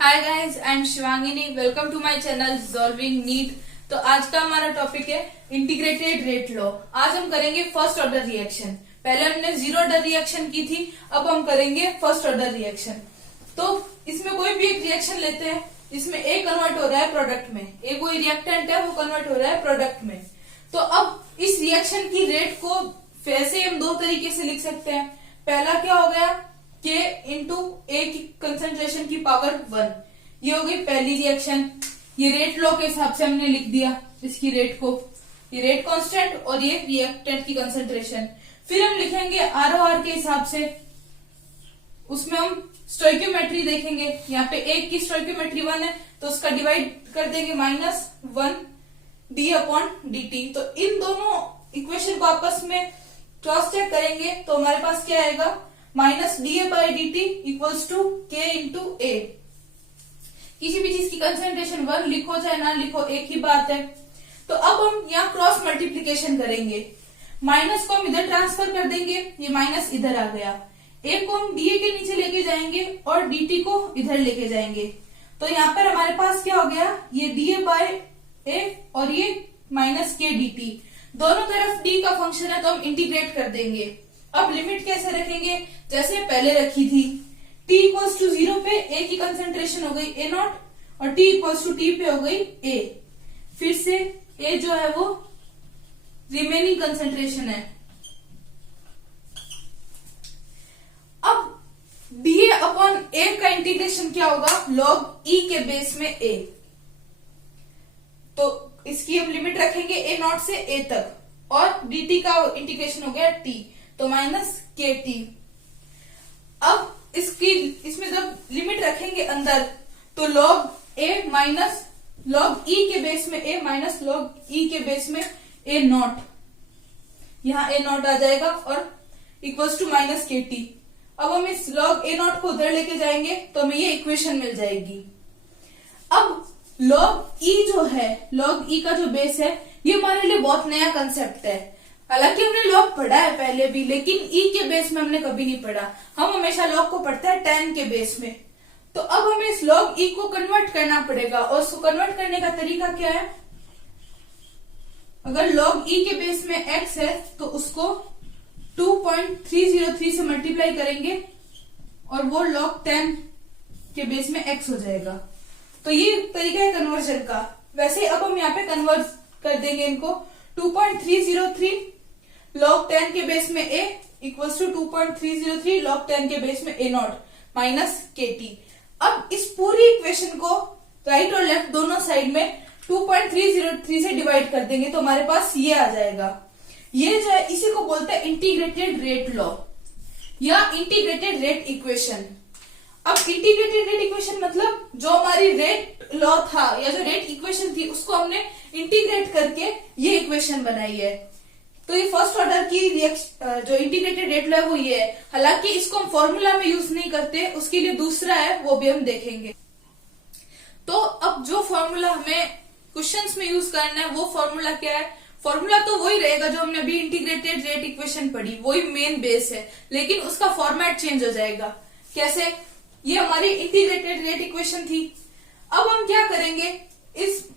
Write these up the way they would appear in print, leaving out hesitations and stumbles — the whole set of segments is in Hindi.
Hi guys, I am Shivangini. Welcome to my channel solving NEET. तो आज का हमारा टॉपिक है इंटीग्रेटेड रेट लॉ। आज हम करेंगे फर्स्ट ऑर्डर रिएक्शन। पहले हमने जीरो ऑर्डर रिएक्शन की थी, अब हम करेंगे फर्स्ट ऑर्डर रिएक्शन। तो इसमें कोई भी एक रिएक्शन लेते हैं, इसमें ए कन्वर्ट हो रहा है प्रोडक्ट में, ए कोई रिएक्टेंट है वो कन्वर्ट हो रहा है प्रोडक्ट में। तो अब इस रिएक्शन की रेट को वैसे हम दो तरीके से लिख सकते हैं। पहला क्या हो गया, K इंटू ए की कंसेंट्रेशन की पावर 1। ये हो गई पहली रिएक्शन। ये रेट लॉ के हिसाब से हमने लिख दिया इसकी रेट को, ये रेट कांस्टेंट और ये रिएक्टेंट की कंसेंट्रेशन। फिर हम लिखेंगे आरओआर के हिसाब से, उसमें हम स्टोइकियोमेट्री देखेंगे। यहाँ पे एक की स्टोइकियोमेट्री 1 है तो उसका डिवाइड कर देंगे -1 डी अपॉन डी टी। तो इन दोनों इक्वेशन को आपस में क्रॉस चेक करेंगे तो हमारे पास क्या आएगा, -dA/dt equals to K into A. किसी भी चीज की कंसेंट्रेशन 1 लिखो चाहे ना लिखो एक ही बात है। तो अब हम यहाँ क्रॉस मल्टीप्लीकेशन करेंगे, माइनस को हम इधर ट्रांसफर कर देंगे, ये माइनस इधर आ गया। ए को हम डीए के नीचे लेके जाएंगे और dt को इधर लेके जाएंगे। तो यहाँ पर हमारे पास क्या हो गया, ये dA/a और ये -k dt। दोनों तरफ d का फंक्शन है तो हम इंटीग्रेट कर देंगे। अब लिमिट कैसे रखेंगे, जैसे पहले रखी थी। t इक्वल्स टू 0 पे a की कंसेंट्रेशन हो गई A0 और t इक्वल्स टू t पे हो गई a। फिर से a जो है वो रिमेनिंग कंसेंट्रेशन है। अब dA अपॉन a का इंटीग्रेशन क्या होगा, log e के बेस में a। तो इसकी हम लिमिट रखेंगे A0 से a तक और dt का इंटीग्रेशन हो गया t, तो -kt। अब इसमें जब लिमिट रखेंगे अंदर तो log a minus log e के बेस में a माइनस log e के बेस में A0, यहाँ A0 आ जाएगा और इक्वल्स टू -kt। अब हम इस log A0 को उधर लेके जाएंगे तो हमें ये इक्वेशन मिल जाएगी। अब log e जो है, log e का जो बेस है, ये हमारे लिए बहुत नया कंसेप्ट है। हालांकि हमने लॉग पढ़ा है पहले भी, लेकिन ई के बेस में हमने कभी नहीं पढ़ा। हम हमेशा लॉग को पढ़ते हैं tan के बेस में। तो अब हमें इस log ई को कन्वर्ट करना पड़ेगा और उसको कन्वर्ट करने का तरीका क्या है, अगर log ई के बेस में x है तो उसको 2.303 से मल्टीप्लाई करेंगे और वो log 10 के बेस में x हो जाएगा। तो ये तरीका है कन्वर्जन का। वैसे अब हम यहाँ पे कन्वर्ट कर देंगे इनको, 2.303 log 10 के बेस में a इक्वल्स टू 2.303 log 10 के बेस में A0 माइनस kt। अब इस पूरी इक्वेशन को राइट और लेफ्ट दोनों साइड में 2.303 से डिवाइड कर देंगे तो हमारे पास ये आ जाएगा। ये जो है इसी को बोलते हैं इंटीग्रेटेड रेट लॉ या इंटीग्रेटेड रेट इक्वेशन। अब इंटीग्रेटेड रेट इक्वेशन मतलब जो हमारी रेट लॉ था या जो रेट इक्वेशन थी उसको हमने इंटीग्रेट करके ये इक्वेशन बनाई है। तो ये फर्स्ट ऑर्डर की जो इंटीग्रेटेड रेट लॉ है वो ये है। हालांकि इसको हम फॉर्मूला में यूज नहीं करते, उसके लिए दूसरा है, वो भी हम देखेंगे। तो अब जो फॉर्मूला हमें क्वेश्चंस में यूज करना है वो फॉर्मूला क्या है, फॉर्मूला तो वही रहेगा जो हमने अभी इंटीग्रेटेड रेट इक्वेशन पढ़ी, वही मेन बेस है, लेकिन उसका फॉर्मेट चेंज हो जाएगा। कैसे, ये हमारी इंटीग्रेटेड रेट इक्वेशन थी। अब हम क्या करेंगे, इस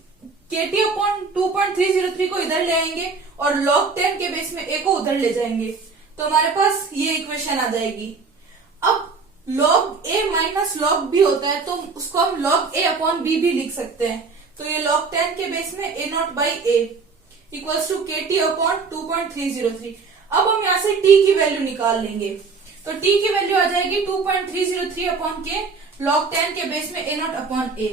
kt अपॉन 2.303 को इधर ले आएंगे और log 10 के बेस में a को उधर ले जाएंगे तो हमारे पास ये इक्वेशन आ जाएगी। अब log a minus log b होता है तो उसको हम log a अपॉन b भी लिख सकते हैं। तो ये log 10 के बेस में A0 by a equals to kt upon 2.303। अब हम यहाँ से t की वैल्यू निकाल लेंगे तो t की वैल्यू आ जाएगी 2.303 अपॉन k log 10 के बेस में A0 अपॉन a।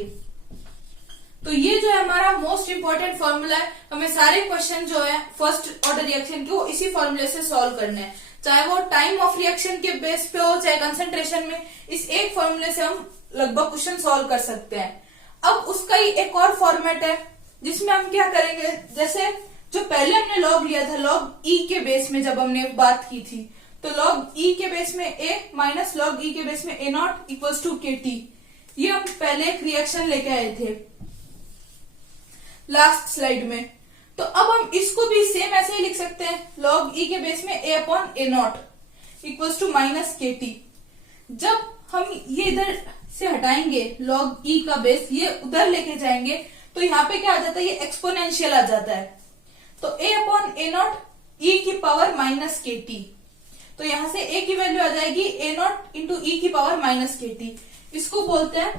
तो ये जो है हमारा मोस्ट इंपोर्टेंट फॉर्मूला है। हमें सारे क्वेश्चन जो है फर्स्ट ऑर्डर रिएक्शन के वो इसी फॉर्मूले से सॉल्व करने हैं, चाहे वो टाइम ऑफ रिएक्शन के बेस पे हो चाहे कंसंट्रेशन में। इस एक फॉर्मूले से हम लगभग क्वेश्चन सॉल्व कर सकते हैं। अब उसका ही एक और फॉर्मेट है जिसमें हम क्या करेंगे, जैसे जो पहले हमने लॉग लिया था लॉग ई के बेस में जब हमने बात की थी, तो लॉग ई के बेस में a माइनस लॉग ई के बेस में A0 इक्वल्स टू kt। ये हम पहले एक रिएक्शन लेके आए थे लास्ट स्लाइड में। तो अब हम इसको भी सेम ऐसे ही लिख सकते हैं, log e के बेस में a upon A0 equals to -kt। जब हम ये इधर से हटाएंगे log e का बेस, ये उधर लेके जाएंगे तो यहाँ पे क्या आ जाता है, ये एक्सपोनेंशियल आ जाता है। तो a upon A not e की पावर माइनस के टी, तो यहां से a की वैल्यू आ जाएगी a नॉट इंटू ई की पावर माइनस के टी। इसको बोलते हैं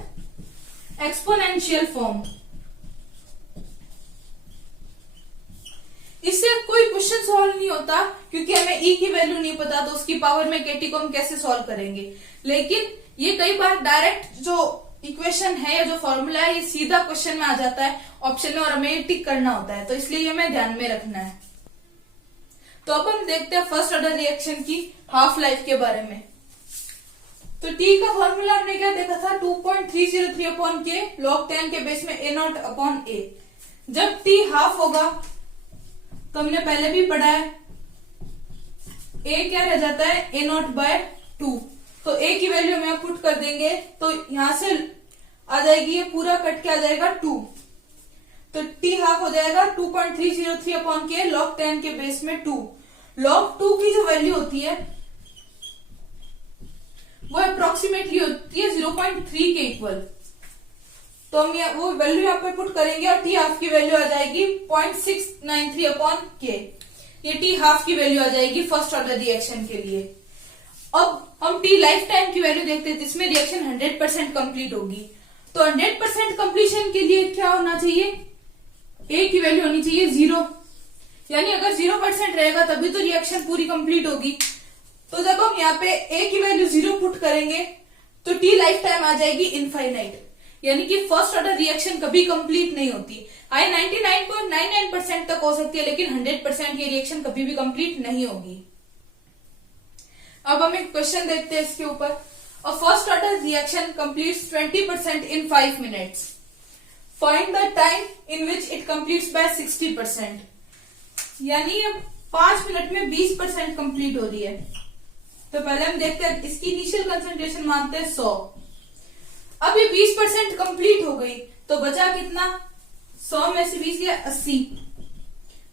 एक्सपोनेंशियल फॉर्म। इससे कोई क्वेश्चन सॉल्व नहीं होता क्योंकि हमें e की वैल्यू नहीं पता, तो उसकी पावर में के टी को हम कैसे सॉल्व करेंगे। लेकिन ये कई बार डायरेक्ट जो इक्वेशन है या जो फॉर्मूला है ये सीधा क्वेश्चन में आ जाता है ऑप्शन में, और हमें ये टिक करना होता है, तो इसलिए ये हमें ध्यान में रखना है। तो अब हम देखते हैं फर्स्ट ऑर्डर रिएक्शन की हाफ लाइफ के बारे में। तो टी का फॉर्मूला हमने क्या देखा था, 2.303 अपॉन के log 10 के बेस में a नॉट अपॉन ए। जब टी हाफ होगा तो हमने पहले भी पढ़ा है a क्या रह जाता है, a नॉट बाय 2। तो a की वैल्यू में पुट कर देंगे तो यहां से आ जाएगी, ये पूरा कट के आ जाएगा 2, तो t हाफ हो जाएगा 2.303 अपॉन के log 10 के बेस में 2। log 2 की जो वैल्यू होती है वो अप्रोक्सीमेटली होती है 0.3 के इक्वल, तो हम वो वैल्यू यहाँ पे पुट करेंगे और t हाफ की वैल्यू आ जाएगी 0.693 अपॉन के। ये t हाफ की वैल्यू आ जाएगी फर्स्ट ऑर्डर रिएक्शन के लिए। अब हम t लाइफ टाइम की वैल्यू देखते हैं जिसमें रिएक्शन 100% कंप्लीट होगी। तो 100% कंप्लीशन के लिए क्या होना चाहिए, a की वैल्यू होनी चाहिए 0, यानी अगर 0% रहेगा तभी तो रिएक्शन पूरी कंप्लीट होगी। तो जब हम यहाँ पे a की वैल्यू 0 पुट करेंगे तो t लाइफ टाइम आ जाएगी इनफाइनाइट, यानी कि फर्स्ट ऑर्डर रिएक्शन कभी कंप्लीट नहीं होती। 99.99% तक हो सकती है लेकिन 100% ये रिएक्शन कभी भी कंप्लीट नहीं होगी। अब हम एक क्वेश्चन देखते हैं इसके ऊपर। A first order reaction completes 20% in 5 minutes, find the time in which it completes by 60%, यानी ये 5 मिनट में 20% कंप्लीट हो रही है। तो पहले हम देखते हैं इसकी इनिशियल कंसंट्रेशन मानते हैं 100। अब ये 20% कंप्लीट हो गई तो बचा कितना, 100 में से 20 गया 80,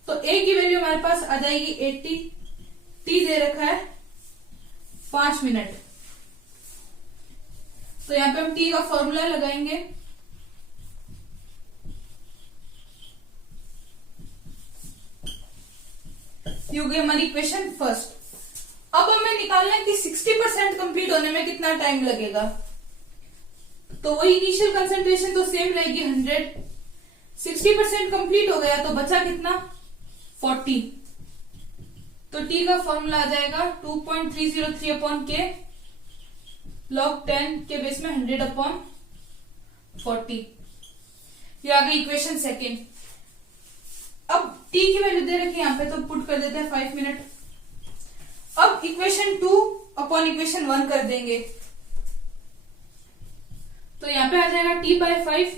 तो a की वैल्यू हमारे पास आ जाएगी 80, t दे रखा है 5 मिनट। तो यहाँ पे हम t का फॉर्मूला लगाएंगे, ये हो गई हमारी इक्वेशन फर्स्ट। अब हमें निकालना है कि 60% कंप्लीट होने में कितना टाइम लगेगा। तो वही इनिशियल कंसंट्रेशन तो सेम रहेगी 100, 60% कंप्लीट हो गया तो बचा कितना 40, तो t का फॉर्मूला आ जाएगा 2.303 अपॉन के log 10 के बेस में 100 अपॉन 40। ये आ गई इक्वेशन सेकेंड। अब t की वैल्यू दे रखी है यहाँ पे तो पुट कर देते हैं 5 मिनट। अब इक्वेशन 2 अपॉन इक्वेशन 1 कर देंगे तो यहाँ पे आ जाएगा t बाय 5,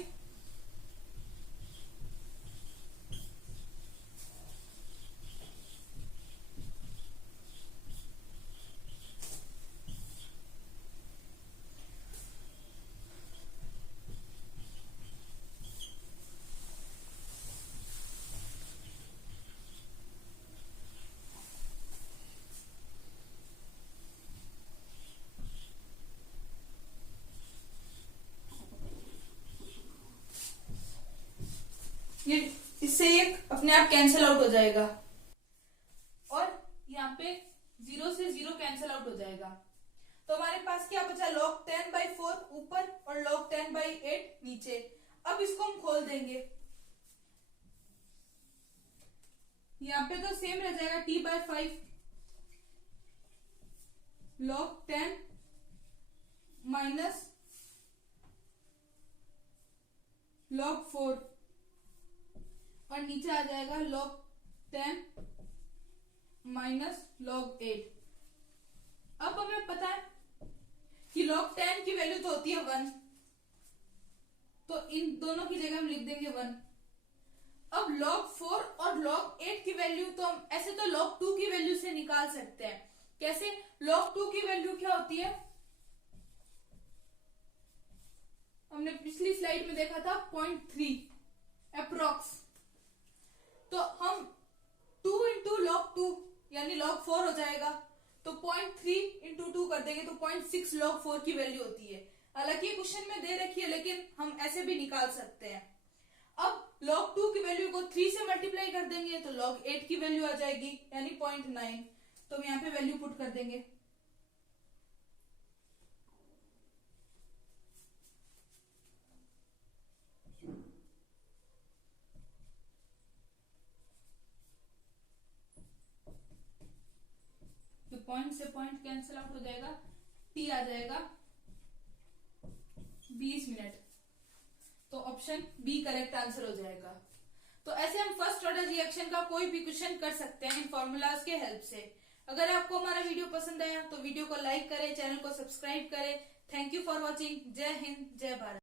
ये इससे एक अपने आप कैंसिल आउट हो जाएगा और यहाँ पे 0 से 0 कैंसिल आउट हो जाएगा। तो हमारे पास क्या बचा, log 10/4 ऊपर और log 10/8 नीचे। अब इसको हम खोल देंगे, यहाँ पे तो सेम रह जाएगा t/5 log 10 माइनस log 4 और नीचे आ जाएगा log 10 माइनस log 8। अब हमें पता है कि log 10 की वैल्यू तो होती है 1, तो इन दोनों की जगह हम लिख देंगे 1। अब log 4 और log 8 की वैल्यू तो हम ऐसे तो log 2 की वैल्यू से निकाल सकते हैं। कैसे, log 2 की वैल्यू क्या होती है, हमने पिछली स्लाइड में देखा था 0.3 अप्रोक्स, तो हम 2 इंटू log 2 यानी log 4 हो जाएगा, तो 0.3 इंटू 2 कर देंगे तो 0.6 log 4 की वैल्यू होती है। हालांकि ये क्वेश्चन में दे रखी है, लेकिन हम ऐसे भी निकाल सकते हैं। अब log 2 की वैल्यू को 3 से मल्टीप्लाई कर देंगे तो log 8 की वैल्यू आ जाएगी, यानी 0.9। तो हम यहाँ पे वैल्यू पुट कर देंगे। तो पॉइंट से पॉइंट कैंसिल आउट हो जाएगा, टी आ जाएगा 20 मिनट। तो ऑप्शन बी करेक्ट आंसर हो जाएगा। तो ऐसे हम फर्स्ट ऑर्डर रिएक्शन का कोई भी क्वेश्चन कर सकते हैं इन फॉर्मूलाज के हेल्प से। अगर आपको हमारा वीडियो पसंद आया तो वीडियो को लाइक करें, चैनल को सब्सक्राइब करें। Thank you for watching. जय हिंद, जय भारत।